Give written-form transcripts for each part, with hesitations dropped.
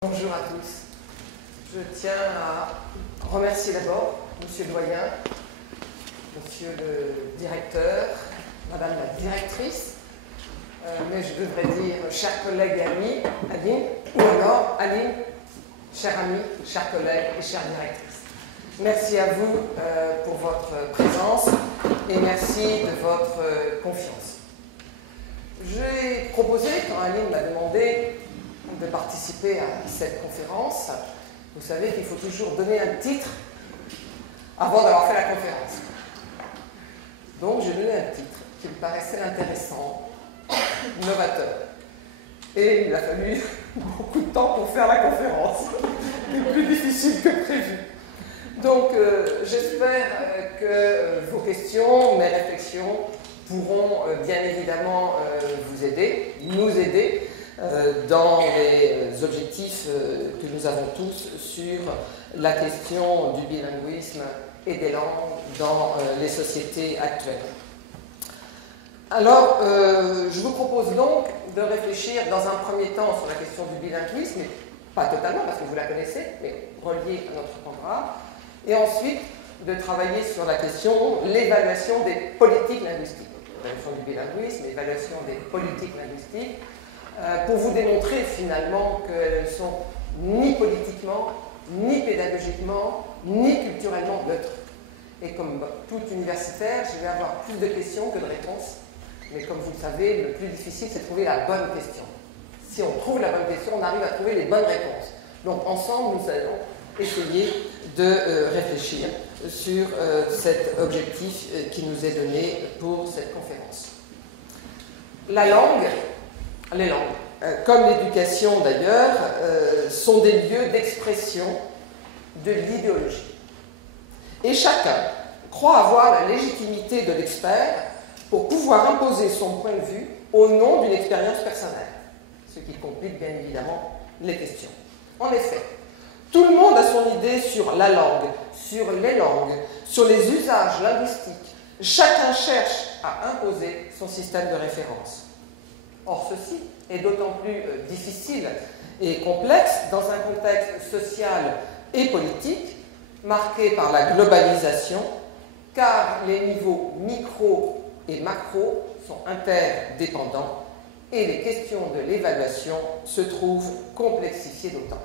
Bonjour à tous. Je tiens à remercier d'abord Monsieur le doyen, Monsieur le directeur, Madame la directrice, mais je devrais dire chers collègues et amis, Aline, ou alors Aline, chers amis, chers collègues et chères directrices. Merci à vous pour votre présence et merci de votre confiance. J'ai proposé, quand Aline m'a demandé de participer à cette conférence, vous savez qu'il faut toujours donner un titre avant d'avoir fait la conférence. Donc j'ai donné un titre qui me paraissait intéressant, novateur. Et il a fallu beaucoup de temps pour faire la conférence. C'est plus difficile que prévu. Donc j'espère que vos questions, mes réflexions pourront bien évidemment vous aider, nous aider dans les objectifs que nous avons tous sur la question du bilinguisme et des langues dans les sociétés actuelles. Alors, je vous propose donc de réfléchir dans un premier temps sur la question du bilinguisme, mais pas totalement parce que vous la connaissez, mais reliée à notre programme, et ensuite de travailler sur la question, l'évaluation des politiques linguistiques. L'évaluation du bilinguisme, l'évaluation des politiques linguistiques, pour vous démontrer finalement qu'elles ne sont ni politiquement, ni pédagogiquement, ni culturellement neutres. Et comme tout universitaire, je vais avoir plus de questions que de réponses. Mais comme vous le savez, le plus difficile, c'est de trouver la bonne question. Si on trouve la bonne question, on arrive à trouver les bonnes réponses. Donc ensemble, nous allons essayer de réfléchir sur cet objectif qui nous est donné pour cette conférence. La langue, les langues, comme l'éducation d'ailleurs, sont des lieux d'expression de l'idéologie. Et chacun croit avoir la légitimité de l'expert pour pouvoir imposer son point de vue au nom d'une expérience personnelle, ce qui complique bien évidemment les questions. En effet, tout le monde a son idée sur la langue, sur les langues, sur les usages linguistiques. Chacun cherche à imposer son système de référence. Or, ceci est d'autant plus difficile et complexe dans un contexte social et politique marqué par la globalisation, car les niveaux micro et macro sont interdépendants et les questions de l'évaluation se trouvent complexifiées d'autant.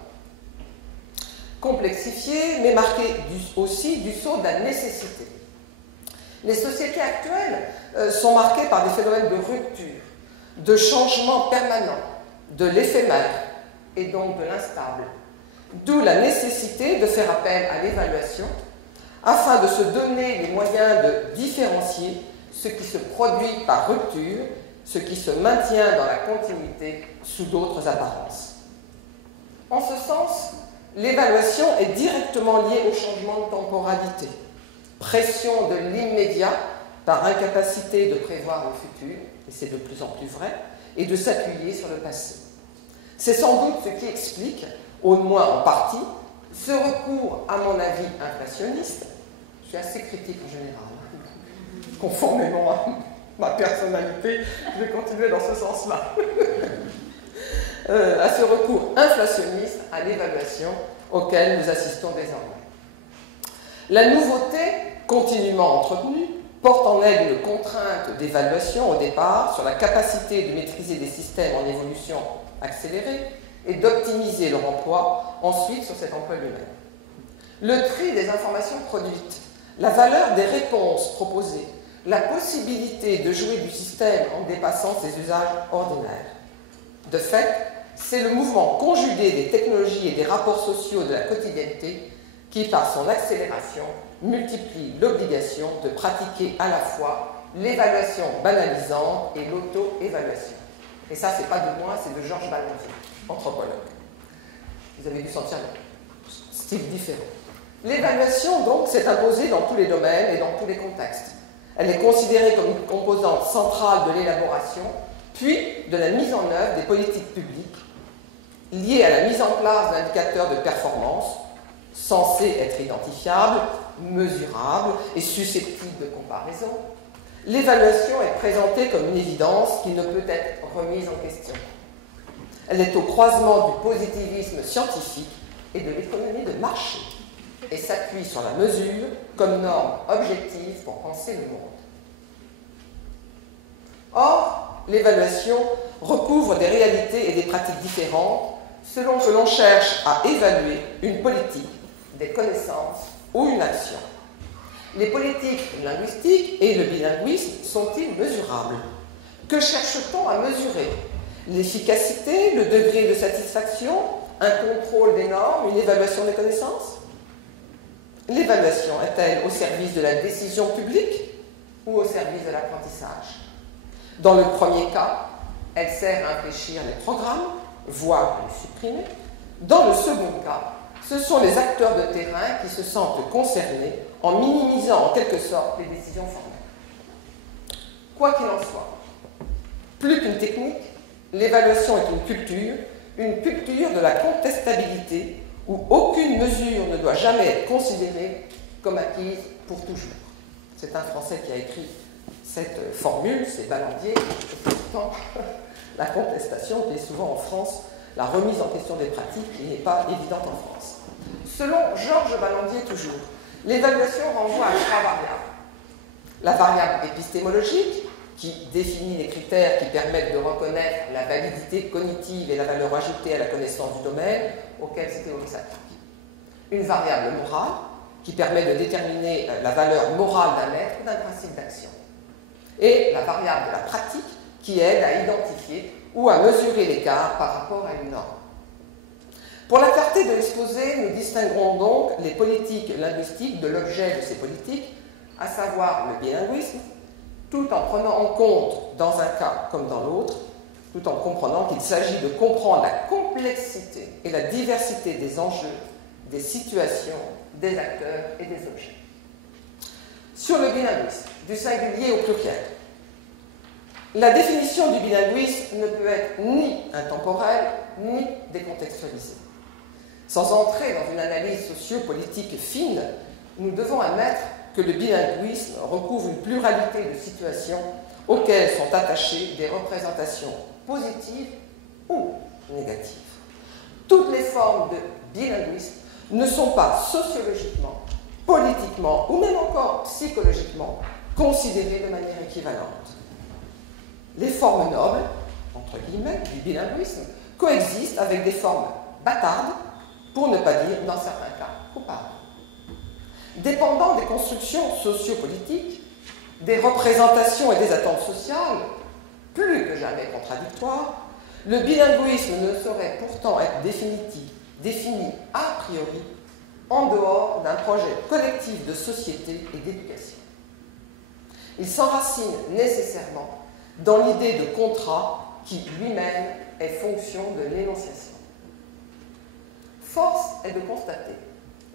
Complexifiées, mais marquées aussi du sceau de la nécessité. Les sociétés actuelles sont marquées par des phénomènes de rupture, de changement permanent, de l'éphémère et donc de l'instable. D'où la nécessité de faire appel à l'évaluation afin de se donner les moyens de différencier ce qui se produit par rupture, ce qui se maintient dans la continuité sous d'autres apparences. En ce sens, l'évaluation est directement liée au changement de temporalité, pression de l'immédiat par incapacité de prévoir le futur, et c'est de plus en plus vrai, et de s'appuyer sur le passé. C'est sans doute ce qui explique, au moins en partie, ce recours, à mon avis, inflationniste. Je suis assez critique en général, conformément à ma personnalité, je vais continuer dans ce sens-là. À ce recours inflationniste à l'évaluation auquel nous assistons désormais. La nouveauté, continuellement entretenue, porte en elle une contrainte d'évaluation au départ sur la capacité de maîtriser des systèmes en évolution accélérée et d'optimiser leur emploi ensuite sur cet emploi lui-même. Le tri des informations produites, la valeur des réponses proposées, la possibilité de jouer du système en dépassant ses usages ordinaires. De fait, c'est le mouvement conjugué des technologies et des rapports sociaux de la quotidienneté qui, par son accélération, multiplie l'obligation de pratiquer à la fois l'évaluation banalisante et l'auto-évaluation. Et ça, c'est pas de moi, c'est de Georges Balandier, anthropologue. Vous avez dû sentir un style différent. L'évaluation, donc, s'est imposée dans tous les domaines et dans tous les contextes. Elle est considérée comme une composante centrale de l'élaboration, puis de la mise en œuvre des politiques publiques, liées à la mise en place d'indicateurs de performance, censés être identifiables, mesurables et susceptibles de comparaison. L'évaluation est présentée comme une évidence qui ne peut être remise en question. Elle est au croisement du positivisme scientifique et de l'économie de marché et s'appuie sur la mesure comme norme objective pour penser le monde. Or, l'évaluation recouvre des réalités et des pratiques différentes selon que l'on cherche à évaluer une politique, des connaissances ou une action. Les politiques linguistiques et le bilinguisme sont-ils mesurables? Que cherche-t-on à mesurer? L'efficacité, le degré de satisfaction, un contrôle des normes, une évaluation des connaissances? L'évaluation est-elle au service de la décision publique ou au service de l'apprentissage? Dans le premier cas, elle sert à infléchir les programmes, voire à les supprimer. Dans le second cas, ce sont les acteurs de terrain qui se sentent concernés en minimisant en quelque sorte les décisions formelles. Quoi qu'il en soit, plus qu'une technique, l'évaluation est une culture de la contestabilité où aucune mesure ne doit jamais être considérée comme acquise pour toujours. C'est un Français qui a écrit cette formule, c'est Balandier, et pourtant la contestation qui est souvent en France, la remise en question des pratiques qui n'est pas évidente en France. Selon Georges Balandier toujours, l'évaluation renvoie à 3 variables. La variable épistémologique, qui définit les critères qui permettent de reconnaître la validité cognitive et la valeur ajoutée à la connaissance du domaine auquel ces théories s'appliquent. Une variable morale, qui permet de déterminer la valeur morale d'un être ou d'un principe d'action. Et la variable de la pratique, qui aide à identifier ou à mesurer l'écart par rapport à une norme. Pour la clarté de l'exposé, nous distinguerons donc les politiques linguistiques de l'objet de ces politiques, à savoir le bilinguisme, tout en prenant en compte, dans un cas comme dans l'autre, tout en comprenant qu'il s'agit de comprendre la complexité et la diversité des enjeux, des situations, des acteurs et des objets. Sur le bilinguisme, du singulier au pluriel, la définition du bilinguisme ne peut être ni intemporelle, ni décontextualisée. Sans entrer dans une analyse sociopolitique fine, nous devons admettre que le bilinguisme recouvre une pluralité de situations auxquelles sont attachées des représentations positives ou négatives. Toutes les formes de bilinguisme ne sont pas sociologiquement, politiquement ou même encore psychologiquement considérées de manière équivalente. Les formes nobles, entre guillemets, du bilinguisme coexistent avec des formes bâtardes, pour ne pas dire, dans certains cas, coupables. Dépendant des constructions sociopolitiques, des représentations et des attentes sociales, plus que jamais contradictoires, le bilinguisme ne saurait pourtant être défini a priori en dehors d'un projet collectif de société et d'éducation. Il s'enracine nécessairement dans l'idée de contrat qui lui-même est fonction de l'énonciation. Force est de constater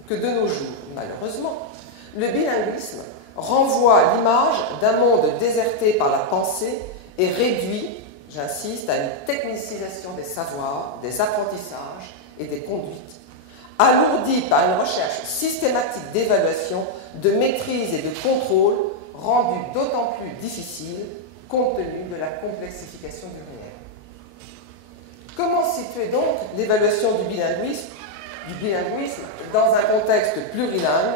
que de nos jours, malheureusement, le bilinguisme renvoie à l'image d'un monde déserté par la pensée et réduit, j'insiste, à une technicisation des savoirs, des apprentissages et des conduites, alourdi par une recherche systématique d'évaluation, de maîtrise et de contrôle, rendue d'autant plus difficile compte tenu de la complexification du réel. Comment situer donc l'évaluation du bilinguisme dans un contexte plurilingue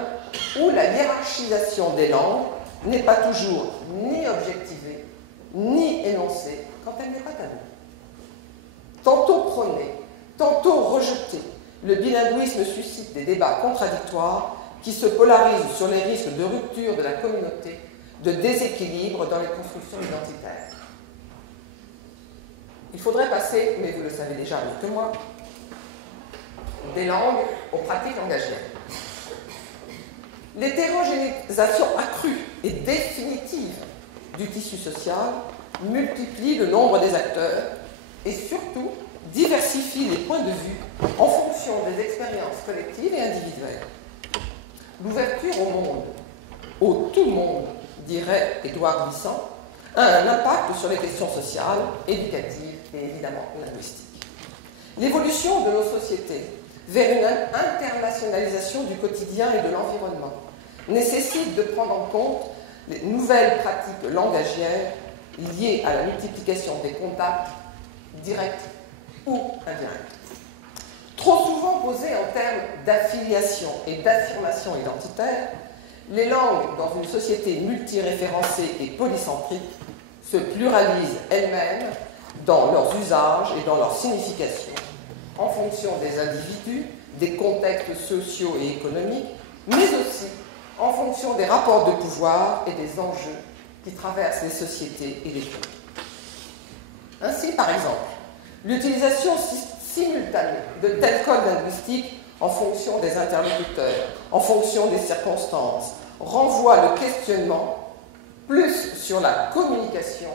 où la hiérarchisation des langues n'est pas toujours ni objectivée, ni énoncée quand elle n'est pas taboue? Tantôt prôné, tantôt rejeté, le bilinguisme suscite des débats contradictoires qui se polarisent sur les risques de rupture de la communauté, de déséquilibre dans les constructions identitaires. Il faudrait passer, mais vous le savez déjà mieux que moi, des langues aux pratiques langagières. L'hétérogénéisation accrue et définitive du tissu social multiplie le nombre des acteurs et surtout diversifie les points de vue en fonction des expériences collectives et individuelles. L'ouverture au monde, au tout monde, dirait Édouard Glissant, a un impact sur les questions sociales, éducatives et évidemment linguistiques. L'évolution de nos sociétés vers une internationalisation du quotidien et de l'environnement nécessite de prendre en compte les nouvelles pratiques langagières liées à la multiplication des contacts directs ou indirecte. Trop souvent posées en termes d'affiliation et d'affirmation identitaire, les langues dans une société multiréférencée et polycentrique se pluralisent elles-mêmes dans leurs usages et dans leur signification, en fonction des individus, des contextes sociaux et économiques, mais aussi en fonction des rapports de pouvoir et des enjeux qui traversent les sociétés et les pays. Ainsi, par exemple, l'utilisation simultanée de tels codes linguistiques en fonction des interlocuteurs, en fonction des circonstances, renvoie le questionnement plus sur la communication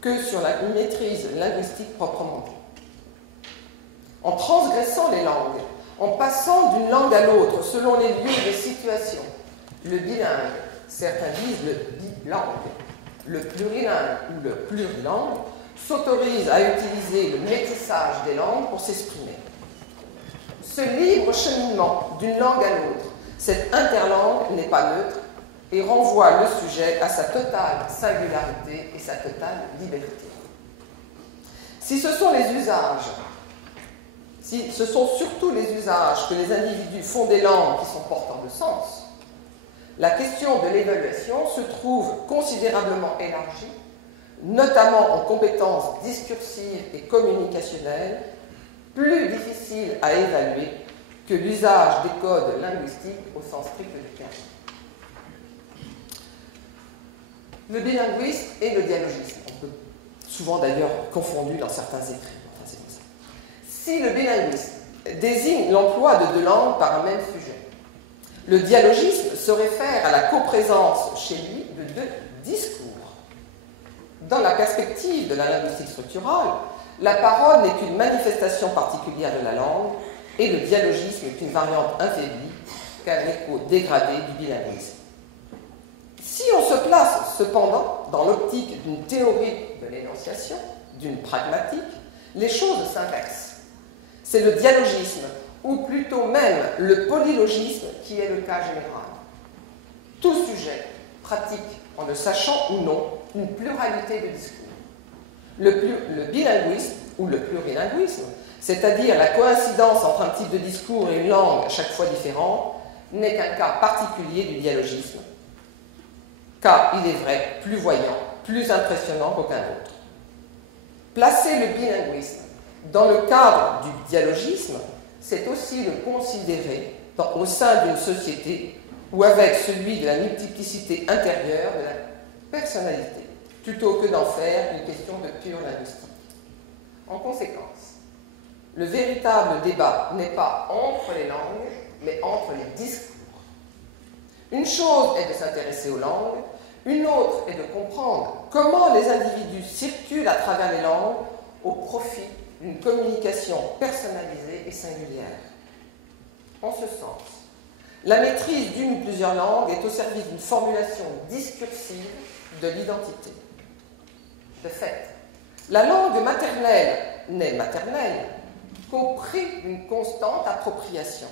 que sur la maîtrise linguistique proprement dite. En transgressant les langues, en passant d'une langue à l'autre selon les lieux et les situations, le bilingue, certains disent le bilangue, le plurilingue ou le plurilangue, s'autorise à utiliser le métissage des langues pour s'exprimer. Ce libre cheminement d'une langue à l'autre, cette interlangue n'est pas neutre et renvoie le sujet à sa totale singularité et sa totale liberté. Si ce sont les usages, si ce sont surtout les usages que les individus font des langues qui sont porteurs de sens, la question de l'évaluation se trouve considérablement élargie, notamment en compétences discursives et communicationnelles, plus difficiles à évaluer que l'usage des codes linguistiques au sens strict du terme. Le bilinguisme et le dialogisme, on peut souvent d'ailleurs confondu dans certains écrits. Si le bilinguisme désigne l'emploi de deux langues par un même sujet, le dialogisme se réfère à la coprésence chez lui de deux discours. Dans la perspective de la linguistique structurale, la parole n'est qu'une manifestation particulière de la langue et le dialogisme est une variante affaiblie qu'un écho dégradé du bilinguisme. Si on se place cependant dans l'optique d'une théorie de l'énonciation, d'une pragmatique, les choses s'inversent. C'est le dialogisme, ou plutôt même le polylogisme, qui est le cas général. Tout sujet pratique, en le sachant ou non, une pluralité de discours. Le bilinguisme, ou le plurilinguisme, c'est-à-dire la coïncidence entre un type de discours et une langue à chaque fois différente, n'est qu'un cas particulier du dialogisme, car il est vrai, plus voyant, plus impressionnant qu'aucun autre. Placer le bilinguisme dans le cadre du dialogisme, c'est aussi le considérer au sein d'une société ou avec celui de la multiplicité intérieure de la personnalité, plutôt que d'en faire une question de pure linguistique. En conséquence, le véritable débat n'est pas entre les langues, mais entre les discours. Une chose est de s'intéresser aux langues, une autre est de comprendre comment les individus circulent à travers les langues au profit d'une communication personnalisée et singulière. En ce sens, la maîtrise d'une ou plusieurs langues est au service d'une formulation discursive de l'identité. De fait, la langue maternelle n'est maternelle qu'au prix d'une constante appropriation.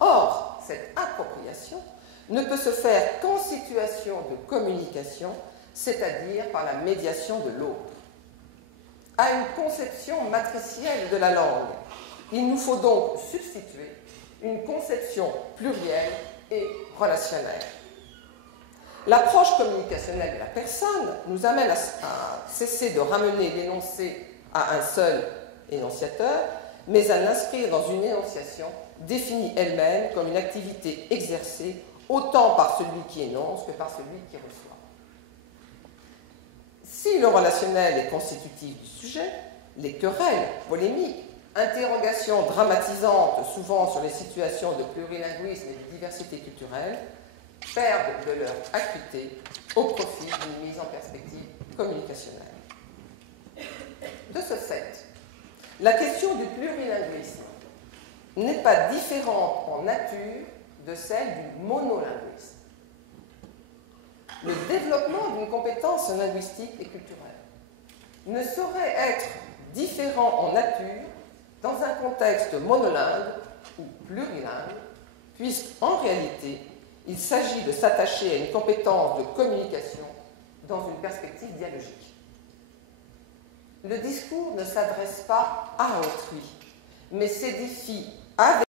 Or, cette appropriation ne peut se faire qu'en situation de communication, c'est-à-dire par la médiation de l'autre. À une conception matricielle de la langue, il nous faut donc substituer une conception plurielle et relationnelle. L'approche communicationnelle de la personne nous amène à cesser de ramener l'énoncé à un seul énonciateur, mais à l'inscrire dans une énonciation définie elle-même comme une activité exercée autant par celui qui énonce que par celui qui reçoit. Si le relationnel est constitutif du sujet, les querelles, polémiques, interrogations dramatisantes souvent sur les situations de plurilinguisme et de diversité culturelle perdent de leur acuité au profit d'une mise en perspective communicationnelle. De ce fait, la question du plurilinguisme n'est pas différente en nature de celle du monolinguisme. Le développement d'une compétence linguistique et culturelle ne saurait être différent en nature dans un contexte monolingue ou plurilingue, puisqu'en réalité, il s'agit de s'attacher à une compétence de communication dans une perspective dialogique. le discours ne s'adresse pas à autrui, mais s'édifie avec